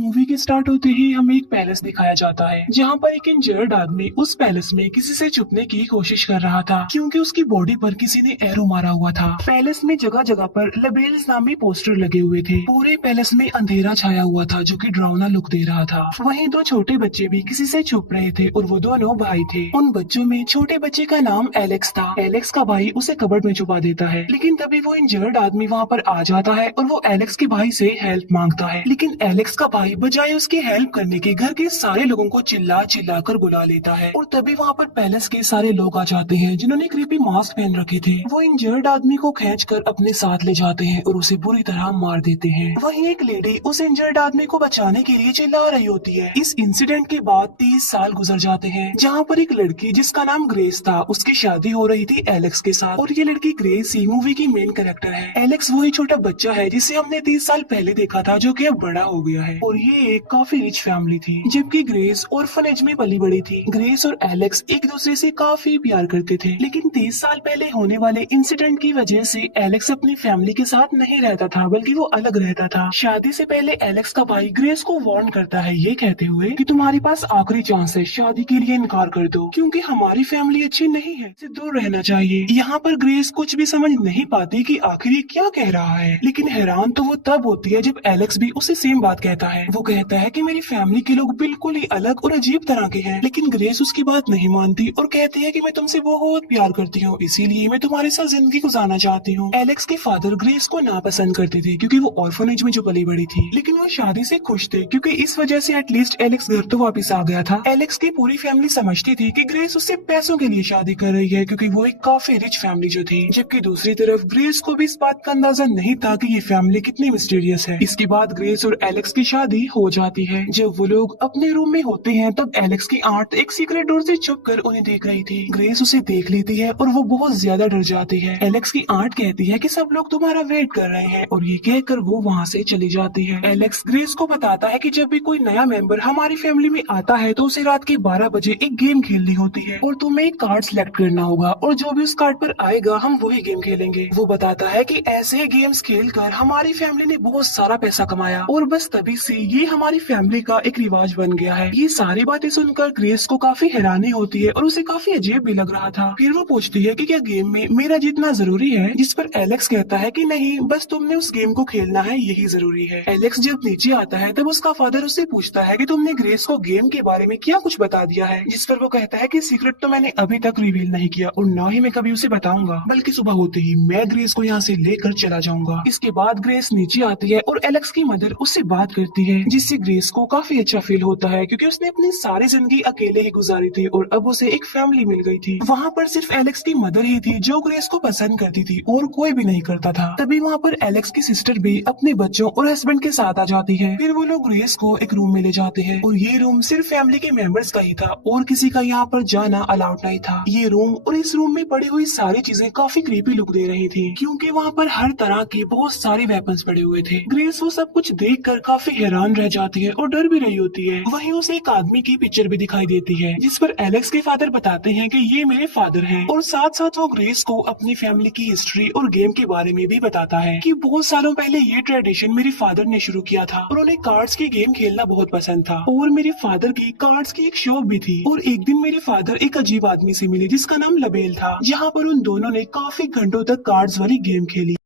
Movie के start होते ही हमें एक पैलेस दिखाया जाता है जहाँ पर एक इंजर्ड आदमी उस पैलेस में किसी से छुपने की कोशिश कर रहा था क्योंकि उसकी बॉडी पर किसी ने एरो मारा हुआ था। पैलेस में जगह जगह पर लबेल्स नामी पोस्टर लगे हुए थे। पूरे पैलेस में अंधेरा छाया हुआ था जो कि डरावना लुक दे रहा था। वहीं दो छोटे बच्चे भी किसी से छुप रहे थे और वो दोनों भाई थे। उन बच्चों में छोटे बच्चे का नाम एलेक्स था। एलेक्स का भाई उसे कबर्ड में छुपा देता है, लेकिन तभी वो इंजर्ड आदमी वहाँ पर आ जाता है और वो एलेक्स के भाई से हेल्प मांगता है। लेकिन एलेक्स का भाई बजाय उसकी हेल्प करने के घर के सारे लोगों को चिल्ला चिल्ला कर बुला लेता है और तभी वहाँ पर पैलेस के सारे लोग आ जाते हैं जिन्होंने क्रीपी मास्क पहन रखे थे। वो इंजर्ड आदमी को खींचकर अपने साथ ले जाते हैं और उसे बुरी तरह मार देते हैं। वहीं एक लेडी उस इंजर्ड आदमी को बचाने के लिए चिल्ला रही होती है। इस इंसिडेंट के बाद 30 साल गुजर जाते हैं जहाँ पर एक लड़की जिसका नाम ग्रेस था उसकी शादी हो रही थी एलेक्स के साथ और ये लड़की ग्रेस ही मूवी की मेन कैरेक्टर है। एलेक्स वही छोटा बच्चा है जिसे हमने 30 साल पहले देखा था जो कि अब बड़ा हो गया है और ये एक काफी रिच फैमिली थी जबकि ग्रेस ऑर्फनेज में पली बड़ी थी। ग्रेस और एलेक्स एक दूसरे से काफी प्यार करते थे, लेकिन 30 साल पहले होने वाले इंसिडेंट की वजह से एलेक्स अपनी फैमिली के साथ नहीं रहता था बल्कि वो अलग रहता था। शादी से पहले एलेक्स का भाई ग्रेस को वार्न करता है ये कहते हुए कि तुम्हारे पास आखिरी चांस है, शादी के लिए इनकार कर दो क्योंकि हमारी फैमिली अच्छी नहीं है, इससे दूर रहना चाहिए। यहाँ पर ग्रेस कुछ भी समझ नहीं पाती कि आखिर ये क्या कह रहा है, लेकिन हैरान तो वो तब होती है जब एलेक्स भी उसे सेम बात कहता है। वो कहता है कि मेरी फैमिली के लोग बिल्कुल ही अलग और अजीब तरह के हैं, लेकिन ग्रेस उसकी बात नहीं मानती और कहती है कि मैं तुमसे बहुत प्यार करती हूँ, इसीलिए मैं तुम्हारे साथ जिंदगी गुजारना चाहती हूँ। एलेक्स के फादर ग्रेस को नापसंद करते थे क्योंकि वो ऑर्फनेज में जो पली बड़ी थी, लेकिन वो शादी से खुश थे क्योंकि इस वजह से एटलीस्ट एलेक्स घर तो वापस आ गया था। एलेक्स की पूरी फैमिली समझती थी कि ग्रेस उससे पैसों के लिए शादी कर रही है क्योंकि वो एक काफी रिच फैमिली जो थी, जबकि दूसरी तरफ ग्रेस को भी इस बात का अंदाजा नहीं था कि ये फैमिली कितनी मिस्टीरियस है। इसके बाद ग्रेस और एलेक्स की शादी हो जाती है। जब वो लोग अपने रूम में होते हैं तब एलेक्स की आंट एक सीक्रेट डोर से छुपकर उन्हें देख रही थी। ग्रेस उसे देख लेती है और वो बहुत ज्यादा डर जाती है। एलेक्स की आंट कहती है कि सब लोग तुम्हारा वेट कर रहे हैं और ये कहकर वो वहाँ से चली जाती है। एलेक्स ग्रेस को बताता है कि जब भी कोई नया मेंबर हमारी फैमिली में आता है तो उसे रात के 12 बजे एक गेम खेलनी होती है और तुम्हें एक कार्ड सिलेक्ट करना होगा और जो भी उस कार्ड पर आएगा हम वही गेम खेलेंगे। वो बताता है कि ऐसे ही गेम्स खेलकर हमारी फैमिली ने बहुत सारा पैसा कमाया और बस तभी से ये हमारी फैमिली का एक रिवाज बन गया है। ये सारी बातें सुनकर ग्रेस को काफी हैरानी होती है और उसे काफी अजीब भी लग रहा था। फिर वो पूछती है कि क्या गेम में मेरा जीतना जरूरी है, जिस पर एलेक्स कहता है कि नहीं, बस तुमने उस गेम को खेलना है, यही जरूरी है। एलेक्स जब नीचे आता है तब उसका फादर उससे पूछता है कि तुमने ग्रेस को गेम के बारे में क्या कुछ बता दिया है, जिस पर वो कहता है कि सीक्रेट तो मैंने अभी तक रिवील नहीं किया और न ही मैं कभी उसे बताऊंगा, बल्कि सुबह होते ही मैं ग्रेस को यहाँ से लेकर चला जाऊंगा। इसके बाद ग्रेस नीचे आती है और एलेक्स की मदर उससे बात करती है जिससे ग्रेस को काफी अच्छा फील होता है क्योंकि उसने अपनी सारी जिंदगी अकेले ही गुजारी थी और अब उसे एक फैमिली मिल गई थी। वहाँ पर सिर्फ एलेक्स की मदर ही थी जो ग्रेस को पसंद करती थी और कोई भी नहीं करता था। तभी वहाँ पर एलेक्स की सिस्टर भी अपने बच्चों और हस्बैंड के साथ आ जाती है। फिर वो लोग ग्रेस को एक रूम में ले जाते हैं और ये रूम सिर्फ फैमिली के मेंबर्स का ही था और किसी का यहाँ पर जाना अलाउड नहीं था। ये रूम और इस रूम में पड़ी हुई सारी चीजें काफी क्रीपी लुक दे रही थी क्योंकि वहाँ पर हर तरह के बहुत सारे वेपन्स पड़े हुए थे। ग्रेस वो सब कुछ देखकर काफी हैरान रह जाती है और डर भी रही होती है। वहीं उसे एक आदमी की पिक्चर भी दिखाई देती है जिस पर एलेक्स के फादर बताते हैं कि ये मेरे फादर हैं और साथ साथ वो ग्रेस को अपनी फैमिली की हिस्ट्री और गेम के बारे में भी बताता है कि बहुत सालों पहले ये ट्रेडिशन मेरे फादर ने शुरू किया था और उन्हें कार्ड्स की गेम खेलना बहुत पसंद था और मेरे फादर की कार्ड्स की एक शॉप भी थी और एक दिन मेरे फादर एक अजीब आदमी से मिले जिसका नाम लबेल था, जहाँ पर उन दोनों ने काफी घंटों तक कार्ड्स वाली गेम खेली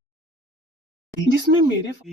जिसमें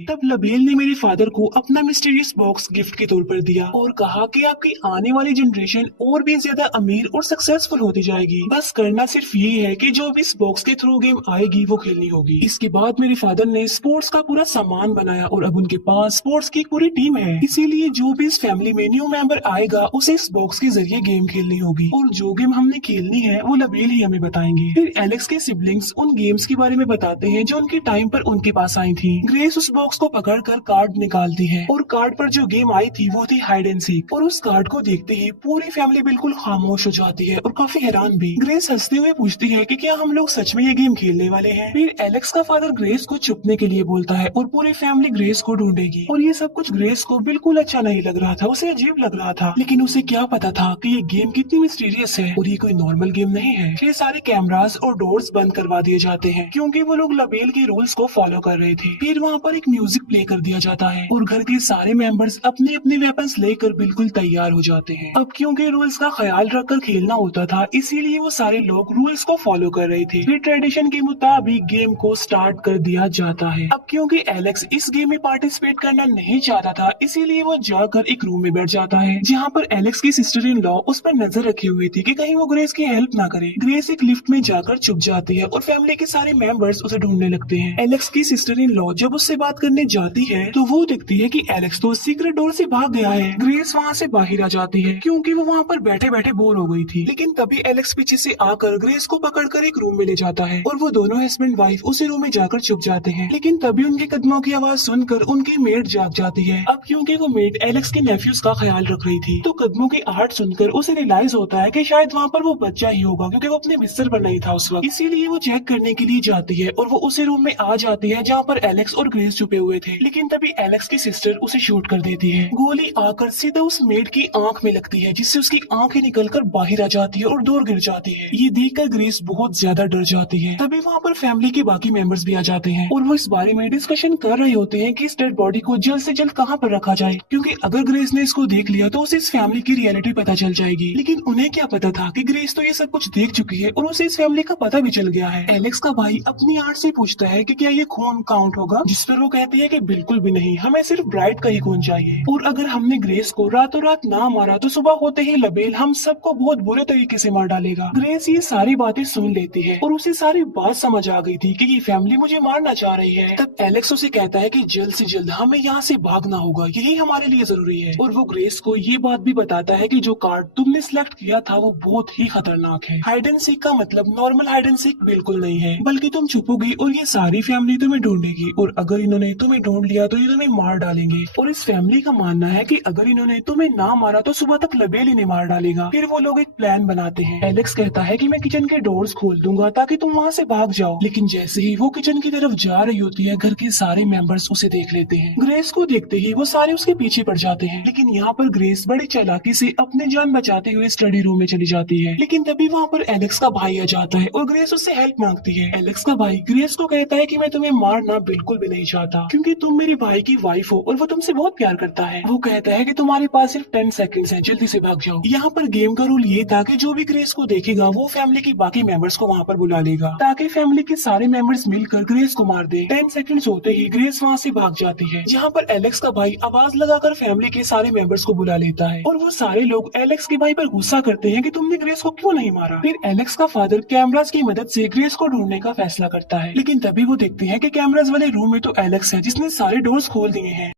तब लबेल ने मेरे फादर को अपना मिस्टीरियस बॉक्स गिफ्ट के तौर पर दिया और कहा कि आपकी आने वाली जनरेशन और भी ज्यादा अमीर और सक्सेसफुल होती जाएगी, बस करना सिर्फ ये है कि जो भी इस बॉक्स के थ्रू गेम आएगी वो खेलनी होगी। इसके बाद मेरे फादर ने स्पोर्ट्स का पूरा सामान बनाया और अब उनके पास स्पोर्ट्स की एक पूरी टीम है, इसीलिए जो भी इस फैमिली में न्यू मेंबर आएगा उसे इस बॉक्स के जरिए गेम खेलनी होगी और जो गेम हमने खेलनी है वो लबेल ही हमें बताएंगे। फिर एलेक्स के सिबलिंग्स उन गेम्स के बारे में बताते हैं जो उनके टाइम पर उनके पास आई थी। ग्रेस उस बॉक्स को पकड़कर कार्ड निकालती है और कार्ड पर जो गेम आई थी वो थी हाइड एंड सीक और उस कार्ड को देखते ही पूरी फैमिली बिल्कुल खामोश हो जाती है और काफी हैरान भी। ग्रेस हंसते हुए पूछती है कि क्या हम लोग सच में ये गेम खेलने वाले हैं। फिर एलेक्स का फादर ग्रेस को छुपने के लिए बोलता है और पूरी फैमिली ग्रेस को ढूंढेगी और ये सब कुछ ग्रेस को बिल्कुल अच्छा नहीं लग रहा था, उसे अजीब लग रहा था, लेकिन उसे क्या पता था कि ये गेम कितनी मिस्टीरियस है और ये कोई नॉर्मल गेम नहीं है। फिर सारे कैमरास और डोर्स बंद करवा दिए जाते हैं क्योंकि वो लोग लबेल के रूल्स को फॉलो कर रहे थे। फिर वहाँ पर एक म्यूजिक प्ले कर दिया जाता है और घर के सारे मेंबर्स अपने अपने वेपन्स लेकर बिल्कुल तैयार हो जाते हैं। अब क्योंकि रूल्स का ख्याल रखकर खेलना होता था, इसीलिए वो सारे लोग रूल्स को फॉलो कर रहे थे। फिर ट्रेडिशन के मुताबिक गेम को स्टार्ट कर दिया जाता है। अब क्योंकि एलेक्स इस गेम में पार्टिसिपेट करना नहीं चाहता था, इसीलिए वो जाकर एक रूम में बैठ जाता है, जहाँ पर एलेक्स की सिस्टर इन लॉ उस पर नजर रखी हुई थी कि कहीं वो ग्रेस की हेल्प ना करे। ग्रेस एक लिफ्ट में जाकर छुप जाती है और फैमिली के सारे मेंबर्स उसे ढूंढने लगते हैं। एलेक्स की सिस्टर इन लॉ जब उससे बात करने जाती है तो वो देखती है कि एलेक्स तो सीक्रेट डोर से भाग गया है। ग्रेस वहाँ से बाहर आ जाती है क्योंकि वो वहाँ पर बैठे बैठे बोर हो गई थी। लेकिन तभी एलेक्स पीछे से आकर ग्रेस को पकड़कर एक रूम में ले जाता है और वो दोनों हस्बैंड वाइफ उसी रूम में जाकर छुप जाते हैं। लेकिन तभी उनके कदमों की आवाज सुनकर उनकी मेड जाग जाती है। अब क्योंकि वो मेड एलेक्स के नेफ्यूज का ख्याल रख रही थी, तो कदमों की आहट सुनकर उसे रियलाइज होता है कि शायद वहाँ पर वो बच्चा ही होगा, क्योंकि वो अपने बिस्तर पर नहीं था उस वक्त। इसीलिए वो चेक करने के लिए जाती है और वो उसी रूम में आ जाती है जहाँ पर एलेक्स और ग्रेस छुपे हुए थे। लेकिन तभी एलेक्स की सिस्टर उसे शूट कर देती है। गोली आकर सीधा उस मेड की आंख में लगती है, जिससे उसकी आंखें निकलकर बाहर आ जाती है और दूर गिर जाती है। ये देखकर ग्रेस बहुत ज्यादा डर जाती है। तभी वहाँ पर फैमिली के बाकी मेंबर्स भी आ जाते हैं और वो इस बारे में डिस्कशन कर रहे होते हैं कि इस डेड बॉडी को जल्द से जल्द कहाँ पर रखा जाए, क्योंकि अगर ग्रेस ने इसको देख लिया तो उसे इस फैमिली की रियलिटी पता चल जाएगी। लेकिन उन्हें क्या पता था कि ग्रेस तो ये सब कुछ देख चुकी है और उसे इस फैमिली का पता भी चल गया है। एलेक्स का भाई अपनी आंट से पूछता है कि क्या ये खून काउंट होगा, जिस पर वो कहती है कि बिल्कुल भी नहीं, हमें सिर्फ ब्राइट का ही खून चाहिए। और अगर हमने ग्रेस को रातों रात ना मारा तो सुबह होते ही लबेल हम सबको बहुत बुरे तरीके से मार डालेगा। ग्रेस ये सारी बातें सुन लेती है और उसे सारी बात समझ आ गई थी कि ये फैमिली मुझे मारना चाह रही है। तब एलेक्स उसे कहता है कि जल्द से जल्द हमें यहाँ से भागना होगा, यही हमारे लिए जरूरी है। और वो ग्रेस को ये बात भी बताता है कि जो कार्ड तुमने सिलेक्ट किया था वो बहुत ही खतरनाक है। हाइड एंड सीक का मतलब नॉर्मल हाइड एंड सीक बिल्कुल नहीं है, बल्कि तुम छुपोगी और ये सारी फैमिली तुम्हें ढूंढेगी, और अगर इन्होंने तुम्हें ढूंढ लिया तो ये तुम्हें मार डालेंगे। और इस फैमिली का मानना है कि अगर इन्होंने तुम्हें ना मारा तो सुबह तक लबेल इन्हें मार डालेगा। फिर वो लोग एक प्लान बनाते हैं। एलेक्स कहता है कि मैं किचन के डोर्स खोल दूंगा ताकि तुम वहाँ से भाग जाओ। लेकिन जैसे ही वो किचन की तरफ जा रही होती है, घर के सारे मेंबर्स उसे देख लेते हैं। ग्रेस को देखते ही वो सारे उसके पीछे पड़ जाते हैं। लेकिन यहाँ पर ग्रेस बड़ी चालाकी से अपनी जान बचाते हुए स्टडी रूम में चली जाती है। लेकिन तभी वहाँ पर एलेक्स का भाई आ जाता है और ग्रेस उससे हेल्प मांगती है। एलेक्स का भाई ग्रेस को कहता है कि मैं तुम्हें मारना बिल्कुल भी नहीं चाहता, क्योंकि तुम मेरे भाई की वाइफ हो और वो तुमसे बहुत प्यार करता है। वो कहता है कि तुम्हारे पास सिर्फ 10 सेकंड्स हैं, जल्दी से भाग जाओ। यहाँ पर गेम का रूल ये था कि जो भी ग्रेस को देखेगा वो फैमिली के बाकी मेंबर्स को वहाँ पर बुला लेगा, ताकि फैमिली के सारे मेंबर्स मिलकर ग्रेस को मार दे। 10 सेकंड्स होते ही ग्रेस वहाँ से भाग जाती है, जहाँ पर एलेक्स का भाई आवाज लगाकर फैमिली के सारे मेंबर्स को बुला लेता है। और वो सारे लोग एलेक्स के भाई पर गुस्सा करते हैं कि तुमने ग्रेस को क्यों नहीं मारा। फिर एलेक्स का फादर कैमरास की मदद से ग्रेस को ढूंढने का फैसला करता है। लेकिन तभी वो देखते हैं कि कैमरास वाले रूम में तो एलेक्स है, जिसने सारे डोर्स खोल दिए हैं।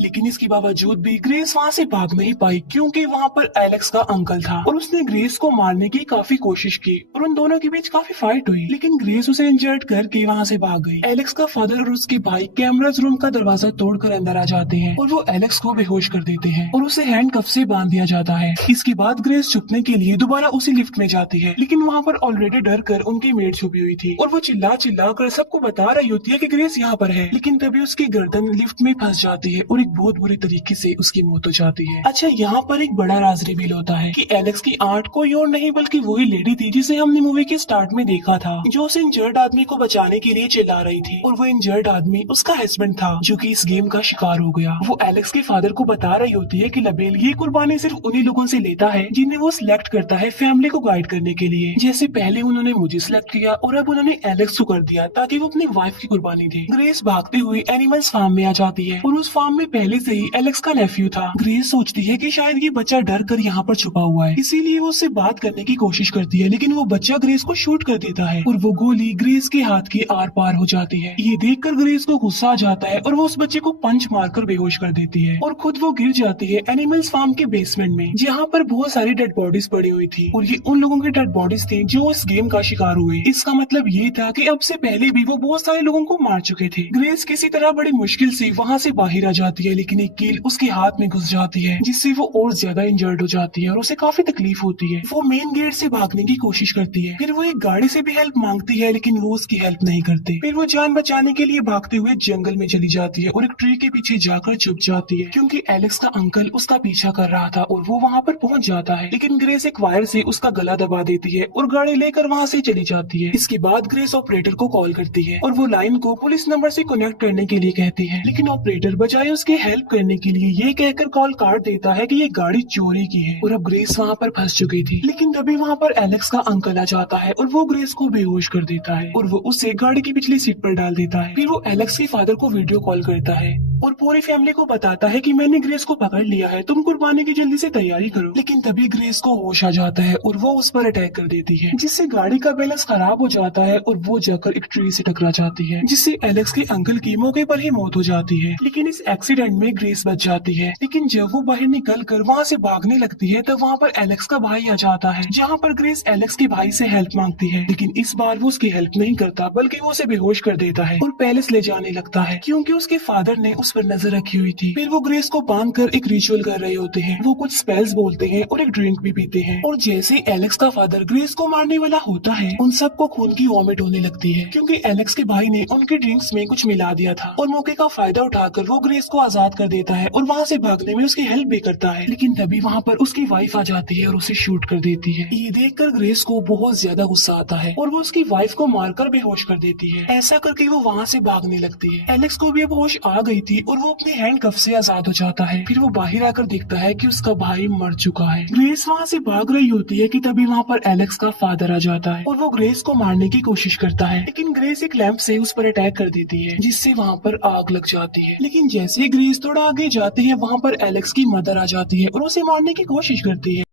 लेकिन इसके बावजूद भी ग्रेस वहाँ से भाग नहीं पाई, क्योंकि वहाँ पर एलेक्स का अंकल था और उसने ग्रेस को मारने की काफी कोशिश की और उन दोनों के बीच काफी फाइट हुई। लेकिन ग्रेस उसे इंजर्ड करके वहाँ से भाग गई। एलेक्स का फादर और उसके भाई कैमरास रूम का दरवाजा तोड़कर अंदर आ जाते हैं और वो एलेक्स को बेहोश कर देते हैं और उसे हैंडकफ से बांध दिया जाता है। इसके बाद ग्रेस छुपने के लिए दोबारा उसी लिफ्ट में जाती है, लेकिन वहाँ पर ऑलरेडी डर कर उनकी मेड छुपी हुई थी और वो चिल्ला चिल्ला कर सबको बता रही होती है कि ग्रेस यहाँ पर है। लेकिन तभी उसकी गर्दन लिफ्ट में फंस जाती है और एक बहुत बुरे तरीके से उसकी मौत हो जाती है। अच्छा, यहाँ पर एक बड़ा राज रिवील होता है कि एलेक्स की आंट कोई और नहीं बल्कि वही लेडी थी जिसे हमने मूवी के स्टार्ट में देखा था, जो उस इंजर्ड आदमी को बचाने के लिए चिल्ला रही थी। और वो इंजर्ड आदमी उसका हस्बैंड था, जो कि इस गेम का शिकार हो गया। वो एलेक्स के फादर को बता रही होती है कि लबेल ये कुर्बानी सिर्फ उन्हीं लोगों से लेता है जिन्हें वो सिलेक्ट करता है फैमिली को गाइड करने के लिए। जैसे पहले उन्होंने मुझे सिलेक्ट किया और अब उन्होंने एलेक्स को कर दिया ताकि वो अपनी वाइफ की कुर्बानी दे। ग्रेस भागते हुए एनिमल्स फार्म में आ जाती है और उस फार्म में पहले से ही एलेक्स का नेफ्यू था। ग्रेस सोचती है कि शायद ये बच्चा डर कर यहाँ पर छुपा हुआ है, इसीलिए वो उससे बात करने की कोशिश करती है। लेकिन वो बच्चा ग्रेस को शूट कर देता है और वो गोली ग्रेस के हाथ के आर पार हो जाती है। ये देखकर ग्रेस को गुस्सा आ जाता है और वो उस बच्चे को पंच मारकर बेहोश कर देती है और खुद वो गिर जाती है एनिमल्स फार्म के बेसमेंट में, जहाँ पर बहुत सारी डेड बॉडीज पड़ी हुई थी और ये उन लोगों की डेड बॉडीज थी जो इस गेम का शिकार हुए। इसका मतलब ये था कि अब से पहले भी वो बहुत सारे लोगों को मार चुके थे। ग्रेस किसी तरह बड़ी मुश्किल से वहाँ से बाहर आ जाती करती है लेकिन एक कील उसके हाथ में घुस जाती है जिससे वो और ज्यादा इंजर्ड हो जाती है और उसे काफी तकलीफ होती है। वो मेन गेट से भागने की कोशिश करती है, फिर वो एक गाड़ी से भी हेल्प मांगती है लेकिन वो उसकी हेल्प नहीं करते। फिर वो जान बचाने के लिए भागते हुए जंगल में चली जाती है और एक ट्री के पीछे जाकर छुप जाती है क्योंकि एलेक्स का अंकल उसका पीछा कर रहा था और वो वहाँ पर पहुँच जाता है। लेकिन ग्रेस एक वायर से उसका गला दबा देती है और गाड़ी लेकर वहाँ से चली जाती है। इसके बाद ग्रेस ऑपरेटर को कॉल करती है और वो लाइन को पुलिस नंबर से कनेक्ट करने के लिए कहती है, लेकिन ऑपरेटर बजाय उसके हेल्प करने के लिए ये कहकर कॉल काट देता है कि ये गाड़ी चोरी की है और अब ग्रेस वहाँ पर फंस चुकी थी। लेकिन तभी वहाँ पर एलेक्स का अंकल आ जाता है और वो ग्रेस को बेहोश कर देता है और वो उसे गाड़ी की पिछली सीट पर डाल देता है। फिर वो एलेक्स के फादर को वीडियो कॉल करता है और पूरी फैमिली को बताता है कि मैंने ग्रेस को पकड़ लिया है, तुम कुर्बानी की जल्दी से तैयारी करो। लेकिन तभी ग्रेस को होश आ जाता है और वो उस पर अटैक कर देती है जिससे गाड़ी का बैलेंस खराब हो जाता है और वो जाकर एक ट्री से टकरा जाती है जिससे एलेक्स के अंकल की मौके पर ही मौत हो जाती है। लेकिन इस एक्सीडेंट में ग्रेस बच जाती है। लेकिन जब वो बाहर निकल कर वहाँ से भागने लगती है तब वहाँ पर एलेक्स का भाई आ जाता है, जहाँ पर ग्रेस एलेक्स के भाई से हेल्प मांगती है। लेकिन इस बार वो उसकी हेल्प नहीं करता बल्कि वो उसे बेहोश कर देता है और पैलेस ले जाने लगता है क्योंकि उसके फादर ने उस पर नजर रखी हुई थी। फिर वो ग्रेस को बांध कर एक रिचुअल कर रहे होते हैं। वो कुछ स्पेल्स बोलते हैं और एक ड्रिंक भी पीते हैं और जैसे एलेक्स का फादर ग्रेस को मारने वाला होता है उन सबको खून की वॉमिट होने लगती है क्योंकि एलेक्स के भाई ने उनके ड्रिंक्स में कुछ मिला दिया था और मौके का फायदा उठाकर वो ग्रेस को आजाद कर देता है और वहाँ से भागने में उसकी हेल्प भी करता है। लेकिन तभी वहाँ पर उसकी वाइफ आ जाती है और उसे शूट कर देती है। ये देखकर ग्रेस को बहुत ज्यादा गुस्सा आता है और वो उसकी वाइफ को मारकर बेहोश कर देती है। ऐसा करके वो वहाँ से भागने लगती है। एलेक्स को भी अब होश आ गई थी और वो अपने हैंडकफ से आजाद हो जाता है। फिर वो बाहर आकर देखता है कि उसका भाई मर चुका है। ग्रेस वहाँ से भाग रही होती है कि तभी वहाँ पर एलेक्स का फादर आ जाता है और वो ग्रेस को मारने की कोशिश करता है लेकिन ग्रेस एक लैंप से उस पर अटैक कर देती है जिससे वहाँ पर आग लग जाती है। लेकिन जैसे ही ग्रेस थोड़ा आगे जाती है वहाँ पर एलेक्स की मदर आ जाती है और उसे मारने की कोशिश करती है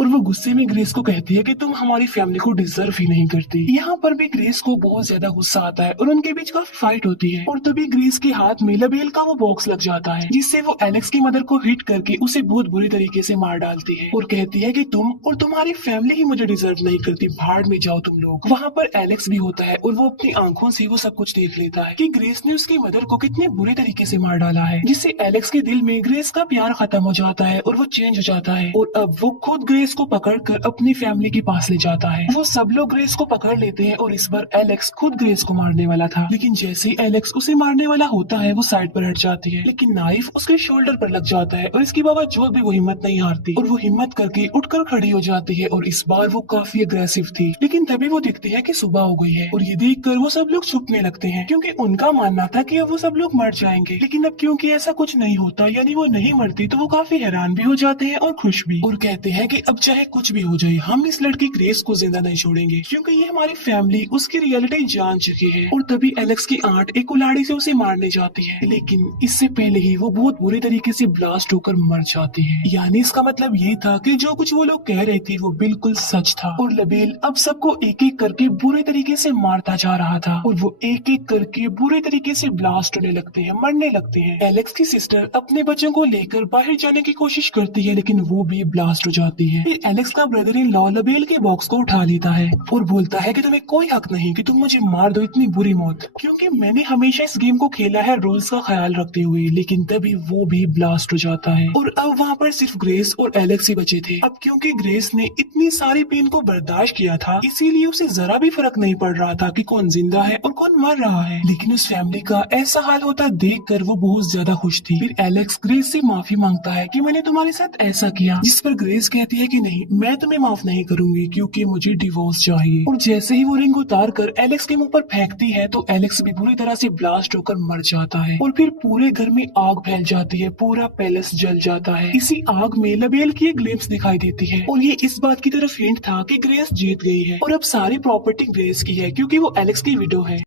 और वो गुस्से में ग्रेस को कहती है कि तुम हमारी फैमिली को डिजर्व ही नहीं करती। यहाँ पर भी ग्रेस को बहुत ज्यादा गुस्सा आता है और उनके बीच काफी फाइट होती है और तभी ग्रेस के हाथ में लबेल का वो बॉक्स लग जाता है जिससे वो एलेक्स की मदर को हिट करके उसे बहुत बुरी तरीके से मार डालती है और कहती है कि तुम और तुम्हारी फैमिली ही मुझे डिजर्व नहीं करती, भाड़ में जाओ तुम लोग। वहाँ पर एलेक्स भी होता है और वो अपनी आंखों से वो सब कुछ देख लेता है कि ग्रेस ने उसकी मदर को कितने बुरे तरीके से मार डाला है, जिससे एलेक्स के दिल में ग्रेस का प्यार खत्म हो जाता है और वो चेंज हो जाता है और अब वो खुद ग्रेस को पकड़कर अपनी फैमिली के पास ले जाता है। वो सब लोग ग्रेस को पकड़ लेते हैं और इस बार एलेक्स खुद ग्रेस को मारने वाला था। लेकिन जैसे ही एलेक्स उसे मारने वाला होता है वो साइड पर हट जाती है लेकिन नाइफ उसके शोल्डर पर लग जाता है और इसके बावजूद भी वो हिम्मत नहीं हारती और वो हिम्मत करके उठकर खड़ी हो जाती है और इस बार वो काफी अग्रेसिव थी। लेकिन तभी वो देखती है कि सुबह हो गई है और ये देखकर वो सब लोग छुपने लगते हैं क्योंकि उनका मानना था कि अब वो सब लोग मर जाएंगे। लेकिन अब क्योंकि ऐसा कुछ नहीं होता यानी वो नहीं मरती तो वो काफी हैरान भी हो जाते हैं और खुश भी और कहते हैं कि अब चाहे कुछ भी हो जाए हम इस लड़की ग्रेस को जिंदा नहीं छोड़ेंगे क्योंकि ये हमारी फैमिली उसकी रियलिटी जान चुकी है। और तभी एलेक्स की आंट एक कुल्हाड़ी से उसे मारने जाती है लेकिन इससे पहले ही वो बहुत बुरे तरीके से ब्लास्ट होकर मर जाती है। यानी इसका मतलब ये था कि जो कुछ वो लोग कह रहे थे वो बिल्कुल सच था और लबेल अब सबको एक एक करके बुरे तरीके से मारता जा रहा था और वो एक एक करके बुरे तरीके से ब्लास्ट होने लगते हैं, मरने लगते हैं। एलेक्स की सिस्टर अपने बच्चों को लेकर बाहर जाने की कोशिश करती है लेकिन वो भी ब्लास्ट हो जाती है। फिर एलेक्स का ब्रदर इन लॉ लबेल के बॉक्स को उठा लेता है और बोलता है कि तुम्हें कोई हक नहीं कि तुम मुझे मार दो इतनी बुरी मौत, क्योंकि मैंने हमेशा इस गेम को खेला है रूल्स का ख्याल रखते हुए। लेकिन तभी वो भी ब्लास्ट हो जाता है और अब वहाँ पर सिर्फ ग्रेस और एलेक्स ही बचे थे। अब क्योंकि ग्रेस ने इतनी सारी पेन को बर्दाश्त किया था इसीलिए उसे जरा भी फर्क नहीं पड़ रहा था कि कौन जिंदा है और कौन मर रहा है। लेकिन उस फैमिली का ऐसा हाल होता देख कर वो बहुत ज्यादा खुश थी। फिर एलेक्स ग्रेस से माफी मांगता है कि मैंने तुम्हारे साथ ऐसा किया, जिस पर ग्रेस कहती है कि नहीं मैं तुम्हें माफ नहीं करूंगी क्योंकि मुझे डिवोर्स चाहिए। और जैसे ही वो रिंग उतार कर एलेक्स के मुंह पर फेंकती है तो एलेक्स भी बुरी तरह से ब्लास्ट होकर मर जाता है और फिर पूरे घर में आग फैल जाती है, पूरा पैलेस जल जाता है। इसी आग में लबेल की एक ग्लिम्स दिखाई देती है और ये इस बात की तरफ हिंट था कि ग्रेस जीत गई है और अब सारी प्रॉपर्टी ग्रेस की है क्योंकि वो एलेक्स की विडो है।